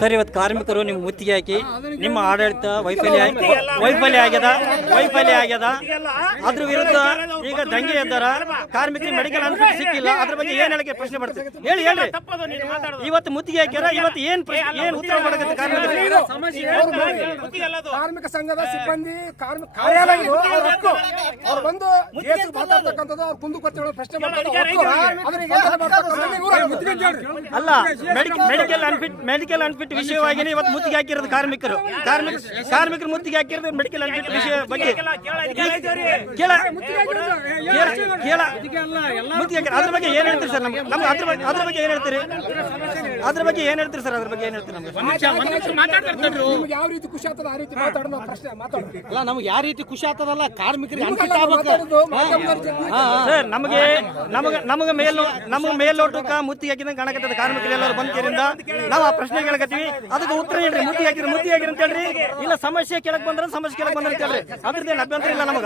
Sir, ಇವತ್ತು ಕಾರ್ಮಿಕರು ನಿಮ್ಮ ಮುತ್ತಿಗೆ ಹಾಕಿ ನಿಮ್ಮ ಆಡಳಿತ ವೈಫಲ್ಯ ಆಗ್ಯದ. ಅದ್ರ ವಿರುದ್ಧ ಈಗ ದಂಗೆ ಎದ್ದಾರ. ಕಾರ್ಮಿಕರಿಗೆ ಮೆಡಿಕಲ್ ಅನ್ಫಿಟ್ ಸಿಕ್ಕಿಲ್ಲ. ಅದ್ರ ಬಗ್ಗೆ ಏನ್ ಹೇಳಕ್ಕೆ ಪ್ರಶ್ನೆ ಬರ್ತದೆ? ಹೇಳ್ರಿ. ಇವತ್ತು ಮುತ್ತಿಗೆ ಹಾಕ್ಯಾರ. ಇವತ್ತು ಏನ್ ಉತ್ತರ ಮಾಡಕ್ಕೆ ಕಾರ್ಮಿಕ ಸಂಘದ ಸಿಬ್ಬಂದಿ ಕಾರ್ಯಾಲಯಗಳು ಅವ್ರು ಬಂದು ಮಾತಾಡ್ತಕ್ಕಂಥದ್ದು ಅವ್ರು ಕುಂದುಕೊತ್ತಿರೋ ಪ್ರಶ್ನೆ ಅಲ್ಲ. ಮೆಡಿಕಲ್ ಅನ್ಫಿಟ್ ವಿಷಯವಾಗಿ ಇವತ್ತು ಮುತ್ತಿಗೆ ಹಾಕಿರೋದು ಕಾರ್ಮಿಕರು ಮುತ್ತಿಗೆ ಹಾಕಿರೋದು ಮೆಡಿಕಲ್ ಅನ್ಫಿಟ್ ವಿಷಯ ಬಗ್ಗೆ ಅದ್ರ ಬಗ್ಗೆ ಏನ್ ಹೇಳ್ತೀರಿ ಸರ್? ನಮ್ಗೆ ಅದ್ರ ಬಗ್ಗೆ ಏನ್ ಹೇಳ್ತೀರಿ? ಅದ್ರ ಬಗ್ಗೆ ಏನ್ ಹೇಳ್ತೀರಿ ಸರ್? ಅದ್ರ ಬಗ್ಗೆ ಏನ್ ಹೇಳ್ತೀರಿ? ನಮ್ಗೆ ಯಾವ ರೀತಿ ಖುಷಿ ಆಗ್ತದ ಆ ರೀತಿ ಮಾತಾಡೋಣ ಪ್ರಶ್ನೆ ಅಲ್ಲ, ನಮ್ಗೆ ಯಾವ ರೀತಿ ಖುಷಿ ಆಗ್ತದಲ್ಲ ಕಾರ್ಮಿಕರಿಗೆ ಸರ್, ನಮಗೆ ಮೇಲ್ನೋಟಕ್ಕ ಮುತ್ತಿಗೆ ಹಾಕಿದಂಗೆ ಕಾಣಕತ್ತದ. ಕಾರ್ಮಿಕರು ಎಲ್ಲರೂ ಬಂದ್ರಿಂದ ನಾವು ಆ ಪ್ರಶ್ನೆ ಕೇಳಕತ್ತೀವಿ. ಅದಕ್ಕೆ ಉತ್ತರ ಹೇಳ್ರಿ. ಮುತ್ತಿಗೆ ಹಾಕಿರಿ ಅಂತ ಹೇಳ್ರಿ. ಇಲ್ಲ ಸಮಸ್ಯೆ ಕೇಳಕ್ ಬಂದ್ರೆ ಅಂತ ಹೇಳ್ರಿ. ಅದ್ರದ್ದೇನು ಅಭ್ಯಂತರ ಇಲ್ಲ ನಮಗ.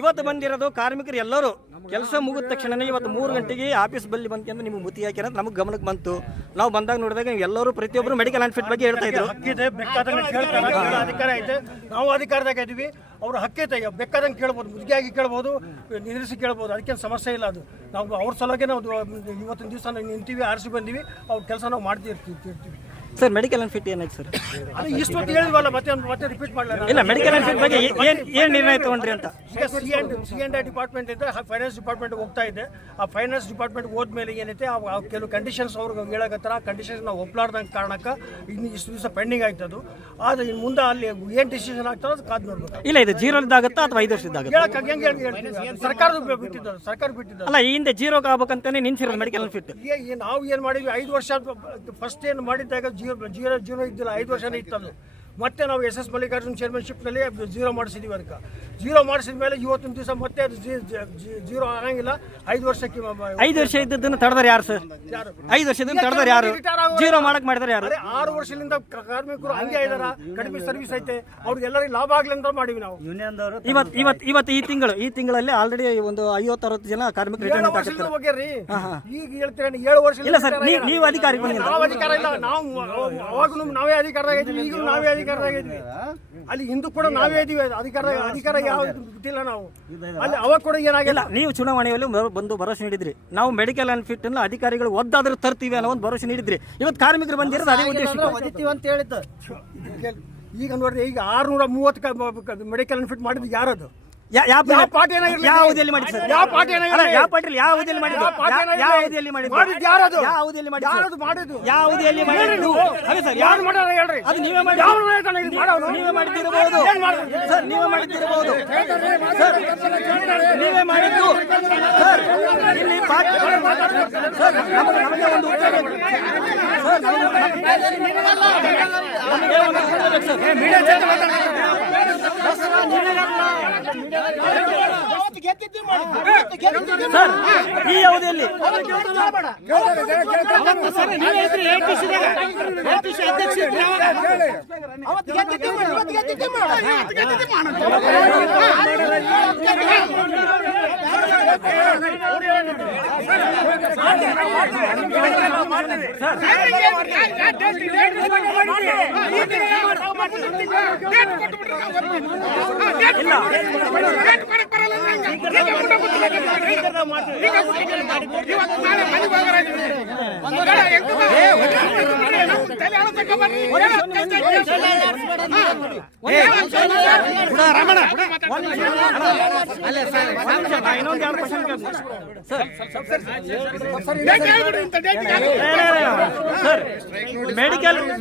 ಇವತ್ತು ಬಂದಿರೋದು ಕಾರ್ಮಿಕರು ಎಲ್ಲರೂ ಕೆಲಸ ಮುಗಿದ ತಕ್ಷಣ ಇವತ್ತು 3 ಗಂಟೆಗೆ ಆಫೀಸ್ ಬಲ್ಲಿ ಬಂದ್ಕೊಂಡು ನಿಮ್ಗೆ ಮುತ್ತಿಗೆ ಹಾಕ್ಯಾರ ಅಂತ ನಮಗೆ ಗಮನಕ್ಕೆ ಬಂತು. ನಾವು ಬಂದಾಗ ನೋಡಿದಾಗ ಎಲ್ಲರೂ ಪ್ರತಿಯೊಬ್ಬರು ಮೆಡಿಕಲ್ ಅನ್ಫಿಟ್ ಬಗ್ಗೆ ಹೇಳ್ತಾ ಇದ್ರು. ಅಧಿಕಾರ ಐತೆ, ನಾವು ಅಧಿಕಾರದಾಗ ಇದೀವಿ. ಅವ್ರ ಹಕ್ಕೈತೆ, ಬೇಕಾದಂಗೆ ಕೇಳ್ಬೋದು, ಮುದುಗಿಯಾಗಿ ಕೇಳ್ಬೋದು, ನಿಲ್ಲಿಸಿ ಕೇಳ್ಬೋದು. ಅದಕ್ಕೇನು ಸಮಸ್ಯೆ ಇಲ್ಲ. ಅದು ನಾವು ಅವ್ರ ಸಲುವಾಗಿ ನಾವು ಇವತ್ತಿನ ದಿವಸ ನಿಂತೀವಿ, ಆರಿಸಿ ಬಂದೀವಿ. ಅವ್ರ ಕೆಲಸ ನಾವು ಮಾಡ್ತಿರ್ತೀವಿ. ಸರ್, ಮೆಡಿಕಲ್ ಅನ್ಫಿಟ್ ಏನಾಯ್ತು ಸರ್? ಅದು ಇಷ್ಟೊತ್ತು ಹೇಳಿದ್ವಲ್ಲ, ಮತ್ತೆ ರಿಪೀಟ್ ಮಾಡಲ್ಲ. ಇಲ್ಲ, ಮೆಡಿಕಲ್ ಅನ್ಫಿಟ್ ಬಗ್ಗೆ ಏನ್ ನಿರ್ಣಯ ತಗೊಂಡ್ರಿ ಅಂತ? ಸಿ&ಐ ಡಿಪಾರ್ಟ್ಮೆಂಟ್ ಇಂದ ಫೈನಾನ್ಸ್ ಡಿಪಾರ್ಟ್ಮೆಂಟ್ ಹೋಗ್ತಾ ಇದೆ. ಆ ಫೈನಾನ್ಸ್ ಡಿಪಾರ್ಟ್ಮೆಂಟ್ ಹೋದ್ಮೇಲೆ ಏನೈತೆ ಕೆಲವು ಕಂಡೀಷನ್ಸ್ ಅವ್ರಿಗೆ ಹೇಳಕತ್ತಾರ. ಆ ಕಂಡೀಷನ್ಸ್ ನಾವು ಒಪ್ಲಾರ್ದಂಗೆ ಕಾರಣಕ್ಕೆ ಇನ್ನು ಇಷ್ಟು ದಿವಸ ಪೆಂಡಿಂಗ್ ಆಯ್ತದು. ಆದ್ರೆ ಇನ್ನು ಮುಂದೆ ಅಲ್ಲಿ ಏನ್ ಡಿಸಿಷನ್ ಆಗ್ತಾರೋ ಅದು ಕಾದ್ ನೋಡ್ಬೇಕು. ಇಲ್ಲ, ಇದು 0 ಅಥವಾ 5 ವರ್ಷದಾಗುತ್ತಾ? ಸರ್ಕಾರ ಬಿಟ್ಟಿದ್ದಾರೆ. ಅಲ್ಲ, ಈ ಹಿಂದೆ 0 ಆಗ್ಬೇಕಂತಾನೆ ನಿಂತಿರೋದು ಮೆಡಿಕಲ್ ಅನ್ಫಿಟ್. ನಾವು ಏನ್ ಮಾಡಿದ್ವಿ, 5 ವರ್ಷ ಫಸ್ಟ್ ಏನು ಮಾಡಿದ್ದಾಗ ಜೀರೋ ಇದ್ದಿಲ್ಲ, 5 ವರ್ಷನೇ ಇತ್ತದು. ಮತ್ತೆ ನಾವು SS ಮಲ್ಲಿಕಾರ್ಜುನ್ ಚೇರ್ಮನ್ಶಿಪ್ನಲ್ಲಿ 0 ಮಾಡಿಸಿದ್ವಿ. ಅದಕ್ಕೆ 0 ಮಾಡಿಸಿದ ಮೇಲೆ ಇವತ್ತಿನ ದಿವಸ ಮತ್ತೆ ಅದು 0 ಆಗಂಗಿಲ್ಲ. 5 ವರ್ಷಕ್ಕೆ 5 ವರ್ಷ ಇದ್ದದನ್ನು ತಡೆದಾರೆ ಯಾರು ಸರ್? 5 ವರ್ಷದಿಂದ ತಡೆದಾರೆ ಯಾರು? 0 ಮಾಡಕ್ ಮಾಡಿದಾರೆ ಯಾರು? 6 ವರ್ಷದಿಂದ ಕಾರ್ಮಿಕರು ಹಂಗೆ ಇದಾರ. ಕಡಿಮೆ ಸರ್ವಿಸ್ ಐತೆ, ಅವ್ರಿಗೆಲ್ಲರಿಗೂ ಲಾಭ ಆಗ್ಲಿ ಅಂತ ಮಾಡಿವಿ ನಾವು. ಇವತ್ತು ಈ ತಿಂಗಳಲ್ಲಿ ಆಲ್ರೆಡಿ ಒಂದು 50-60 ಜನ ಕಾರ್ಮಿಕರು ರಿಟರ್ನ್ ಹೋಗ್ಯಾರ್ರಿ. ಈಗ ಹೇಳ್ತೀರ 7 ವರ್ಷ ಇಲ್ಲ ಸರ್, ನೀವು ಅಧಿಕಾರಿ ಬಂದಿಲ್ಲ. ನಾವು ಅಧಿಕಾರ ಇಲ್ಲ. ನಾವು ಅವಾಗೂ ನಾವೇ ಅಧಿಕಾರದಾಗ ಇದ್ವಿ, ಈಗಲೂ ನಾವೇ ಅಧಿಕಾರದಾಗ ಇದ್ವಿ. ಅಲ್ಲಿ ಹಿಂದೂ ಕೂಡ ನಾವೇ ಇದೀವಿ ಅಧಿಕಾರ ಯಾವ್ದು ಬಿಟ್ಟಿಲ್ಲ ನಾವು. ಅಲ್ಲಿ ಅವಾಗ ಕೂಡ ಏನಾಗಿಲ್ಲ. ನೀವು ಚುನಾವಣೆಯಲ್ಲಿ ಬಂದು ಭರವಸೆ ನೀಡಿದ್ರಿ. ನಾವು ಮೆಡಿಕಲ್ ಅನ್ಫಿಟ್ ಅನ್ನು ಅಧಿಕಾರಿಗಳು ಒದ್ದಾದ್ರೂ ತರ್ತೀವಿ ಅನ್ನೋ ಒಂದು ಭರವಸೆ ನೀಡಿದ್ರಿ. ಇವತ್ತು ಕಾರ್ಮಿಕರು ಬಂದಿರೋದು ಅದೇ ಉದ್ದೇಶ ಅಂತ ಹೇಳಿದ್ದು. ಈಗ ನೋಡ್ರಿ, ಈಗ 630 ಮೆಡಿಕಲ್ ಅನ್ಫಿಟ್ ಮಾಡಿದ್ದು ಯಾರದು? ಯಾವ ಅವಧಿಯಲ್ಲಿ ಮಾಡಿ ಸರ್? ಯಾವ ಪಾರ್ಟಿ ಯಾವ ಪಾರ್ಟಿಯಲ್ಲಿ ಯಾವ ಅವಧಿಯಲ್ಲಿ ಮಾಡಿದ್ದು? ಯಾವ ಅವಧಿಯಲ್ಲಿ ಮಾಡಿದ್ದು? ಯಾರದು? ಯಾವ ಅವಧಿಯಲ್ಲಿ ಮಾಡಿದ್ದು? ಮಾಡಿದ್ದು ಯಾವ ಅವಧಿಯಲ್ಲಿ ಮಾಡಿದ್ದು? ಅದೇ ಸರ್, ಯಾರು ಮಾಡ್ಯಾರ ಹೇಳ್ರಿ? ಅದು ನೀವೇ ಮಾಡಿ, ನೀವೇ ಮಾಡಿದ್ದಿರಬಹುದು ಸರ್. ನೀವೇ ಮಾಡಿದ್ದಿರಬಹುದು ಸರ್. ನೀವೇ ಮಾಡಿದ್ದು ಸರ್. ಇಲ್ಲಿ ಸರ್, ನಮಗೆ ಒಂದು ಉತ್ತರ ಬೇಕು ಸರ್. ನಮಗೆ ಒಂದು ಉತ್ತರ ಬೇಕು ಸರ್. ಈ ಅವಧಿಯಲ್ಲಿ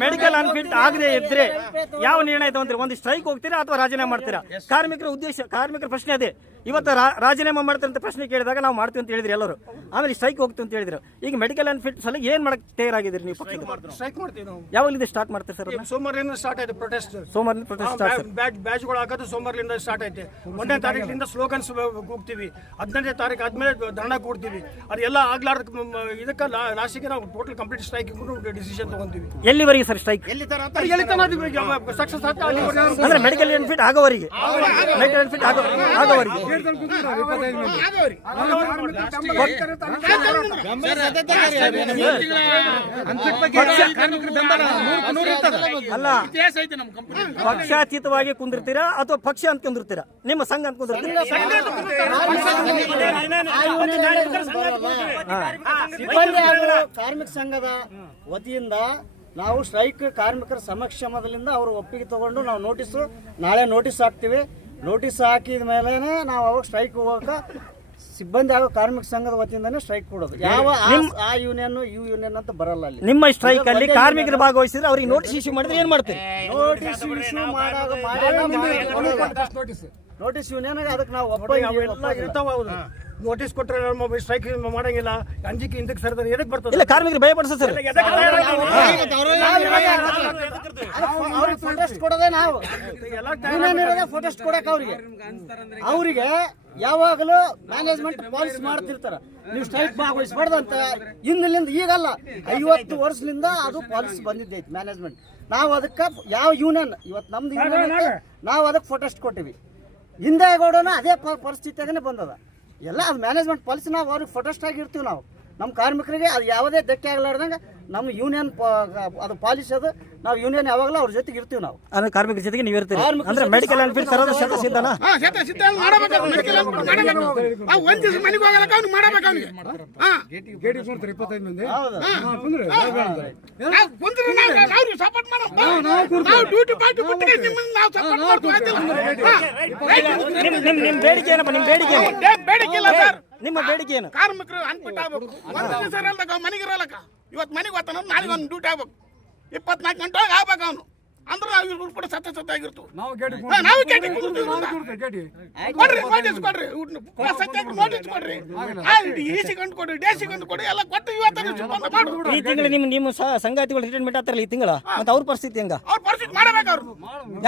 ಮೆಡಿಕಲ್ ಅನ್ಫಿಟ್ ಆಗದೆ ಇದ್ರೆ ಯಾವ ನಿರ್ಣಯ ತಗೊಂತೀರಿ? ಒಂದು ಸ್ಟ್ರೈಕ್ ಹೋಗ್ತೀರಾ ಅಥವಾ ರಾಜೀನಾಮೆ ಮಾಡ್ತೀರಾ? ಕಾರ್ಮಿಕರ ಉದ್ದೇಶ, ಕಾರ್ಮಿಕರ ಪ್ರಶ್ನೆ ಅದೇ. ಇವತ್ತು ರಾಜೀನಾಮೆ ಮಾಡ್ತಾರೆ ಅಂತ ಪ್ರಶ್ನೆ ಕೇಳಿದಾಗ ನಾವು ಮಾಡ್ತೀವಿ ಅಂತ ಹೇಳಿದ್ರಿ ಎಲ್ಲರೂ. ಆಮೇಲೆ ಸ್ಟ್ರೈಕ್ ಹೋಗ್ತೀವಿ ಅಂತ ಹೇಳಿದ್ರು. ಈಗ ಮೆಡಿಕಲ್ ಅನ್ಫಿಟ್ ಸಲ ಏನ್ ಮಾಡಕ್ ತಯಾರಾಗಿದ್ದೀರಿ ನೀವು? ಸ್ಟ್ರೈಕ್ ಮಾಡ್ತೀವಿ ನಾವು. ಯಾವಾಗಲಿಂದ ಸ್ಟಾರ್ಟ್ ಮಾಡ್ತೀವಿ ಸರ್? ಸೋಮವಾರದಿಂದ ಸ್ಟಾರ್ಟ್ ಆಯ್ತು ಪ್ರೊಟೆಸ್ಟ್. ಸೋಮವಾರದಿಂದ ಪ್ರೊಟೆಸ್ಟ್ ಸ್ಟಾರ್ಟ್. ಬ್ಯಾಚ್ಗಳು ಹಾಕೋದು ಸೋಮವಾರದಿಂದ ಸ್ಟಾರ್ಟ್ ಐತೆ. 1ನೇ ತಾರೀಕಿನಿಂದ ಸ್ಲೋಗನ್ಸ್ ಹೋಗ್ತೀವಿ. 15ನೇ ತಾರೀಕು ಆದ್ಮೇಲೆ ಧರಣ ಕೊಡ್ತೀವಿ. ಅದೆಲ್ಲ ಆಗ್ಲಾರ್ದ ಇದಕ್ಕೆ ಲಾಸ್ಟಿಗೆ ನಾವು ಟೋಟಲ್ ಕಂಪ್ಲೀಟ್ ಸ್ಟ್ರೈಕ್ ಡಿಸಿಷನ್ ತಗೊಂತೀವಿ. ಎಲ್ಲಿವರೆಗೆ ಸರ್ ಸ್ಟ್ರೈಕ್? ಸಕ್ಸಸ್ ಅಂದ್ರೆ ಮೆಡಿಕಲ್ ಬೆನಿಫಿಟ್ ಆಗೋವರೆಗೆ, ಮೆಡಿಕಲ್ ಬೆನಿಫಿಟ್ ಆಗೋವರೆಗೆ. ಅಲ್ಲ, ಪಕ್ಷಾತೀತವಾಗಿ ಕುಂದಿರ್ತೀರಾ ಅಥವಾ ಪಕ್ಷ ಅಂತ ಕುಂದಿರ್ತೀರಾ? ನಿಮ್ಮ ಸಂಘ ಅಂತ ಕುಂದಿರ್ತೀರಾ? ಸಿಬ್ಬಂದಿ ಹಾಗೂ ಕಾರ್ಮಿಕ ಸಂಘದ ವತಿಯಿಂದ ನಾವು ಸ್ಟ್ರೈಕ್ ಕಾರ್ಮಿಕರ ಸಮಕ್ಷಮದಿಂದ ಅವರು ಒಪ್ಪಿಗೆ ತಗೊಂಡು ನಾವು ನಾಳೆ ನೋಟಿಸ್ ಹಾಕ್ತೀವಿ. ನೋಟಿಸ್ ಹಾಕಿದ ಮೇಲೆ ನಾವು ಅವಾಗ ಸ್ಟ್ರೈಕ್ ಹೋಗಕ್ಕೆ ಸಿಬ್ಬಂದಿ ಹಾಗೂ ಕಾರ್ಮಿಕ ಸಂಘದ ವತಿಯಿಂದಾನೇ ಸ್ಟ್ರೈಕ್ ಕೊಡೋದು. ಯಾವ ಆ ಯೂನಿಯನ್ ಯೂನಿಯನ್ ಅಂತ ಬರಲ್ಲ ಅಲ್ಲಿ. ನಿಮ್ಮ ಸ್ಟ್ರೈಕ್ ಅಲ್ಲಿ ಕಾರ್ಮಿಕರು ಭಾಗವಹಿಸಿದ್ರೆ ಅವ್ರಿಗೆ ನೋಟಿಸ್ ಇಶ್ಯೂ ಮಾಡಿದ್ರೆ ಏನ್ ಮಾಡ್ತೀರಿ? ನೋಟಿಸ್ ಇಶ್ಯೂ ನೋಟಿಸ್ ಯೂನಿಯನ್ ಅದಕ್ಕೆ ನಾವು ನೋಟಿಸ್ ಕೊಟ್ಟರೆ ನಮ್ಮ ಸ್ಟ್ರೈಕ್ ಮಾಡಂಗಿಲ್ಲ. ಅಂಜಿಕೆ ಹಿಂದಕ್ಕೆ ಸರ್ತಾರೆ ಎದಕ್ಕೆ ಬರ್ತದೆ? ಇಲ್ಲ, ಕಾರ್ಮಿಕರು ಭಯ ಪಡಿಸ ಸರ್. ಫೋಟೋಸ್ಟ್ ಕೊಡೋದೇ ನಾವು ಫೋಟೋಸ್ಟ್ ಕೊಡಕ್ ಅವ್ರಿಗೆ ಯಾವಾಗಲೂ ಮ್ಯಾನೇಜ್ಮೆಂಟ್ ಪಾಲಿಸಿ ಮಾಡ್ತಿರ್ತಾರ. ನೀವು ಸ್ಟ್ರೈಕ್ ಭಾಗವಹಿಸಬಾರ್ದು ಅಂತ ಇನ್ನಿಲ್ಲಿಂದ ಈಗಲ್ಲ, 50 ವರ್ಷದಿಂದ ಅದು ಪಾಲಿಸಿ ಬಂದಿದ್ದೈತಿ ಮ್ಯಾನೇಜ್ಮೆಂಟ್. ನಾವು ಅದಕ್ಕೆ ಯಾವ ಯೂನಿಯನ್ ಇವತ್ತು ನಮ್ದು ಯೂನಿಯನ್ ನಾವು ಅದಕ್ಕೆ ಫೋಟೋಸ್ಟ್ ಕೊಟ್ಟಿವಿ. ಹಿಂದೆಗೌಡನ ಅದೇ ಪರಿಸ್ಥಿತಿಯಾಗನೇ ಬಂದದ. ಎಲ್ಲ ಅದು ಮ್ಯಾನೇಜ್ಮೆಂಟ್ ಪಾಲಿಸಿ ನಾವು ಅವ್ರಿಗೆ ಫೋಟೋಸ್ಟ್ ಆಗಿರ್ತೀವಿ. ನಾವು ನಮ್ಮ ಕಾರ್ಮಿಕರಿಗೆ ಅದು ಯಾವುದೇ ಧಕ್ಕೆ ಆಗಲಾರ್ದಂಗೆ ನಮ್ಮ ಯೂನಿಯನ್ ಅದು ಪಾಲಿಸಿ ಅದು ನಾವು ಯೂನಿಯನ್ ಯಾವಾಗಲೂ ಅವ್ರ ಜೊತೆಗೆ ಇರ್ತೀವಿ. ನಾವು ಅಂದ್ರೆ ಕಾರ್ಮಿಕರ ಜೊತೆಗೆ ನೀವು ಇರ್ತೀರಿ. ಅಂದ್ರೆ ಮೆಡಿಕಲ್ ಬೆನಿಫಿಟ್ ತರೋದು ಶತಸಿದ್ಧನಾ? ನಿಮ್ ಬೇಡಿಕೆ ಏನಪ್ಪ? ನಿಮ್ಮ ಬೇಡಿಕೆ ಏನು? ಕಾರ್ಮಿಕರು ಅನ್ಪಿಟ್ ಆಗ್ಬೇಕು. ಮನೆಗಿರಲಕ್ಕ ಇವತ್ತು ಮನೆಗೆ ಹೋಗ್ತಾನ, ನಾಳೆಗೆ ಒಂದು ಡ್ಯೂಟಿ ಆಗ್ಬೇಕು. 24 ಗಂಟೆ ಆಗ್ಬೇಕು ಅವನು. ಅಂದ್ರೆ ನಾವು ಇವ್ರು ಕೂಡ ಸತ್ತಾಗಿರ್ತೀವಿ. ನಾವು ಕೊಡ್ರಿ ನೋಟಿಸ್ ಕೊಡ್ರಿ, ನೋಟಿಸ್ ಕೊಡ್ರಿ, ಡಿಸಿ ಗಂಟು ಕೊಡ್ರಿ, ಡಿಸಿ ಗಂಟು ಕೊಡ್ರಿ, ಎಲ್ಲ ಕೊಟ್ಟು ಇವತ್ತು ಮಾಡು. ಈ ತಿಂಗಳು ನಿಮ್ಮ ಸಂಗಾತಿಗಳು ರಿಟೈರ್ಮೆಂಟ್ ಆಗ್ತಾರಲ್ಲ ಈ ತಿಂಗಳ, ಮತ್ತೆ ಅವ್ರ ಪರಿಸ್ಥಿತಿ ಹೆಂಗ? ಅವ್ರ ಪರಿಸ್ಥಿತಿ ಮಾಡಬೇಕು. ಅವ್ರು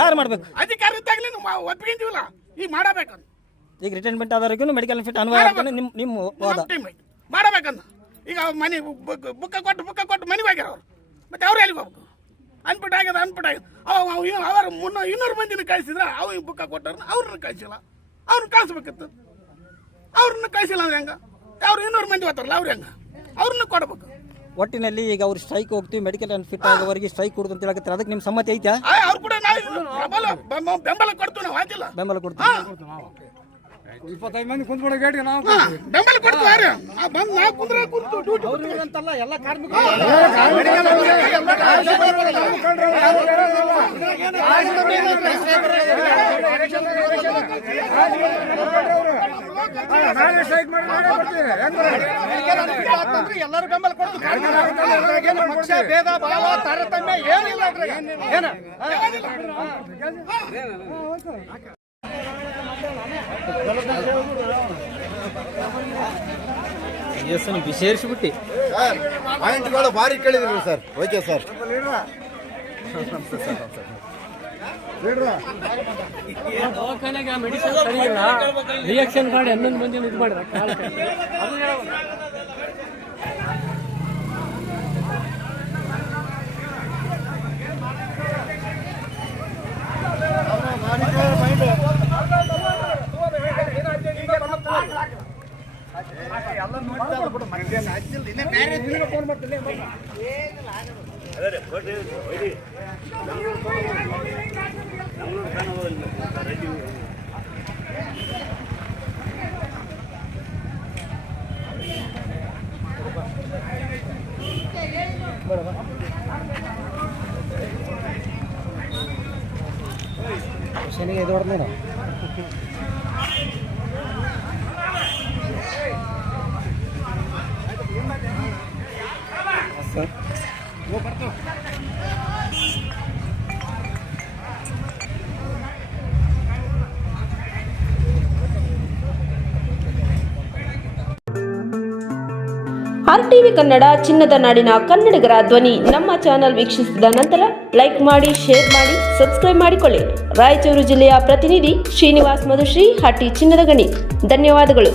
ಯಾರು ಮಾಡ್ಬೇಕು? ಅಧಿಕಾರ ಇದ್ದಾಗಲೇ ಒಪ್ಪಿಗೆಂತೀವಲ್ಲ, ಈಗ ಮಾಡಬೇಕು. ಈಗ ರಿಟೈರ್ಮೆಂಟ್ ಆದವರೆಗೂ ಮೆಡಿಕಲ್ ಬೆನಿಫಿಟ್ ಅನ್ವಯ ಆಗ್ತಾನೆ ನಿಮ್ಮ ವಾದ ಮಾಡಬೇಕಂತ. ಈಗ ಮನೆ ಬುಕ್ಕ ಕೊಟ್ಟು ಮನೆಗೆ ಹೋಗ್ಯಾರ ಅವ್ರು. ಮತ್ತೆ ಅವ್ರು ಎಲ್ಲಿಗೆ ಹೋಗ್ಬೇಕು? ಅನ್ಪಿಟ್ ಆಗ್ಯದ ಅವರು 200 ಮಂದಿನ ಕಳಿಸಿದ್ರ ಅವ ಬುಕ್ಕ ಕೊಟ್ಟಾರ, ಅವ್ರನ್ನ ಕಳಿಸಿಲ್ಲ. ಅವ್ರನ್ನ ಕಳಿಸ್ಬೇಕಿತ್ತು. ಅವ್ರನ್ನ ಕಳಿಸಿಲ್ಲ ಅಂದ್ರೆ ಹೆಂಗ? ಅವ್ರು 200 ಮಂದಿ ಹೋಗ್ತಾರಲ್ಲ, ಅವ್ರು ಹೆಂಗ? ಅವ್ರನ್ನ ಕೊಡ್ಬೇಕು. ಒಟ್ಟಿನಲ್ಲಿ ಈಗ ಅವ್ರು ಸ್ಟ್ರೈಕ್ ಹೋಗ್ತೀವಿ, ಮೆಡಿಕಲ್ ಬೆನಿಫಿಟ್ ಆಗೋವರೆಗೆ ಸ್ಟ್ರೈಕ್ ಕೊಡುದು ಅಂತ ಹೇಳಕತ್ತಾರೆ. ಅದಕ್ಕೆ ನಿಮ್ಮ ಸಮ್ಮತಿ ಐತಾ? ಅವ್ರು ಕೂಡ ನಾವು ಬೆಂಬಲ ಕೊಡ್ತೀವಿ. ನಾವು ಹಾಕಿಲ್ಲ ಬೆಂಬಲ ಕೊಡ್ತೀವಿ. 25 ಮಂದಿ ಕುಂತ್ಬಿಡೋ ಗೇಟ್ಗೆ ನಾವು ಬೆಂಬಲ ಕೊಡ್ತೀವಿ. ನಾವು ಕುಂತು ಡ್ಯೂಟಿ ಅಂತಲ್ಲ, ಎಲ್ಲ ಕಾರ್ಮಿಕರು ಎಲ್ಲರೂ ಬೆಂಬಲ ಕೊಡ್ತೀವಿ. ಪಕ್ಷ ಭೇದ ಭಾವ ತಾರತಮ್ಯ ಏನಿಲ್ಲ. ವಿಶೇಷಬಿಟ್ಟು ಪಾಯಿಂಟ್ಗಳು ಭಾರಿ ಕೇಳಿದ್ರಿ ಸರ್. Okay sir. ರಿಯಾಕ್ಷನ್ ಮಾಡಿ 11 ಮಂದಿ ಇದು ಮಾಡಿರ. ಶನಿಗೆ ಇದು ಹೊಡೆದ ನೋಡ. RTV ಕನ್ನಡ ಚಿನ್ನದ ನಾಡಿನ ಕನ್ನಡಿಗರ ಧ್ವನಿ. ನಮ್ಮ ಚಾನೆಲ್ ವೀಕ್ಷಿಸಿದ ನಂತರ ಲೈಕ್ ಮಾಡಿ, ಶೇರ್ ಮಾಡಿ, ಸಬ್ಸ್ಕ್ರೈಬ್ ಮಾಡಿಕೊಳ್ಳಿ. ರಾಯಚೂರು ಜಿಲ್ಲೆಯ ಪ್ರತಿನಿಧಿ ಶ್ರೀನಿವಾಸ್ ಮಧುಶ್ರೀ, ಹಟ್ಟಿ ಚಿನ್ನದ ಗಣಿ. ಧನ್ಯವಾದಗಳು.